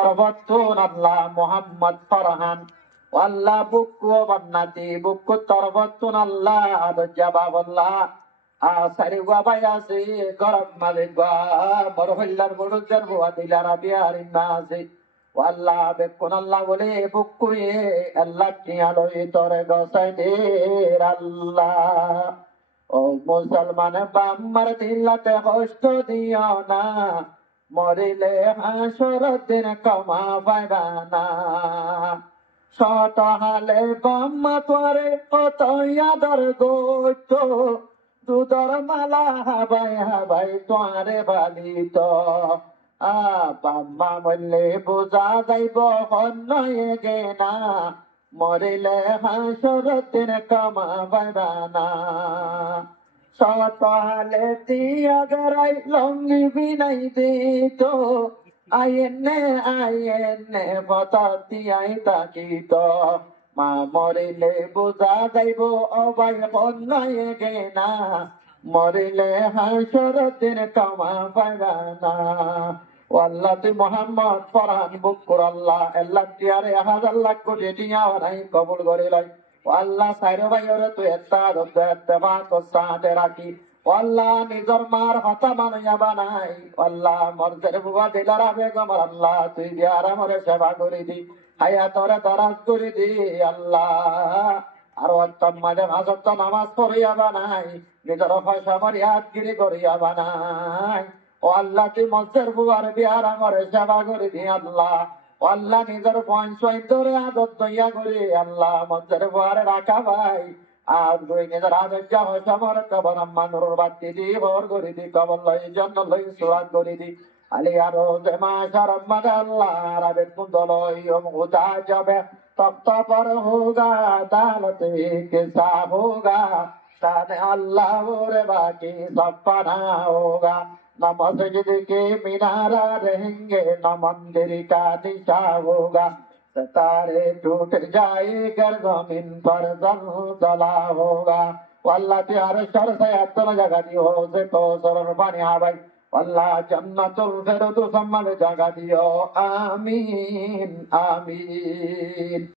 তরবতুন আল্লাহ মোহাম্মদ ফরহান আল্লাহ বুকু বান্নাতি বুকু তরবতুন আল্লাহ জবাবুল্লাহ আসারি ওয়াবাই আছে গরম মালিক গা বরহল্লার বড়ুজার বুয়া দিলার বিয়ার নাসি আল্লাহ বেকুন আল্লাহ বলে বুকুয়ে আল্লাহ টিয়ালই তোরে গসাই দে আল্লাহ ও মুসলমান বাম্মার দিলাতে কষ্ট দিও না মরিলে হাসর দিন কমা পাইবা না শত হালে বাম্মা তোরে কত আদর গোট দুধর মালা হাবাই হাবাই তোরে বালিত বাম্মা বললে বোঝা যাইব হন্যয়ে গে না মরিলে হাসর দিন কমা পাইবা না সতহালে তিয়া গরাই লঙ্গি বিনাই দিত আয়েনে পতাতি আই তাকিত মা মরিলে বোঝা যাইব অবাই হন্যয়ে গে না মরিলে হাসর দিন কমা পাইবা না আল্লাহ তুই মোহাম্মদ ফরহান বুকুর আল্লাহ আল্লাহ টিয়ারে 1000 লাখ কোটি টিয়া বানাই কবুল করে লাই আল্লাহ সাইরো ভাইরে তুই এত্তা দত্তবা তো সাথে রাখি আল্লাহ নিজর মার হতা বানাইয়া বানাই আল্লাহ মরদের বুয়া দিলারা বেগম আল্লাহ তুই বিয়ার আমরে সেবা করে দি হায়াতরে দরাজ করে দি আল্লাহ আর অন্তম মাঝে ভাজত নামাজ পড়িয়া বানাই নিজের পয়সা মরিয়াদগিরি করিয়া বানাই ও আল্লাহ তুই মসজিদ বুয়ার বিয়ার আমরে সেবা করে দি আল্লাহ আল্লাহ নিজের পঞ্চায়েত ধরে আদত দইয়া করে আল্লাহ মসজিদ বুয়ারে রাখা ভাই আর দুই নিজের আদত সমর কবর মানুর বাতি দি ভর করে দি কবর লই জন্য লই সুরাত করে দি আলী আরো যে মাশার মদ আল্লাহ রাবে কুন্দলই ওম উদা যাবে তপ্ত পর হোগা আদালত के साथ होगा शान अल्लाह और बाकी सब पना होगा न मस्जिद के मीनारा रहेंगे न मंदिर का दिशा होगा सितारे टूट जाए कर जमीन पर जलजला होगा अल्लाह प्यारे शर से अतन जगह दी हो से तो सरर बने भाई अल्लाह जन्नतुल फिरदौस सम्मान जगह दियो आमीन आमीन।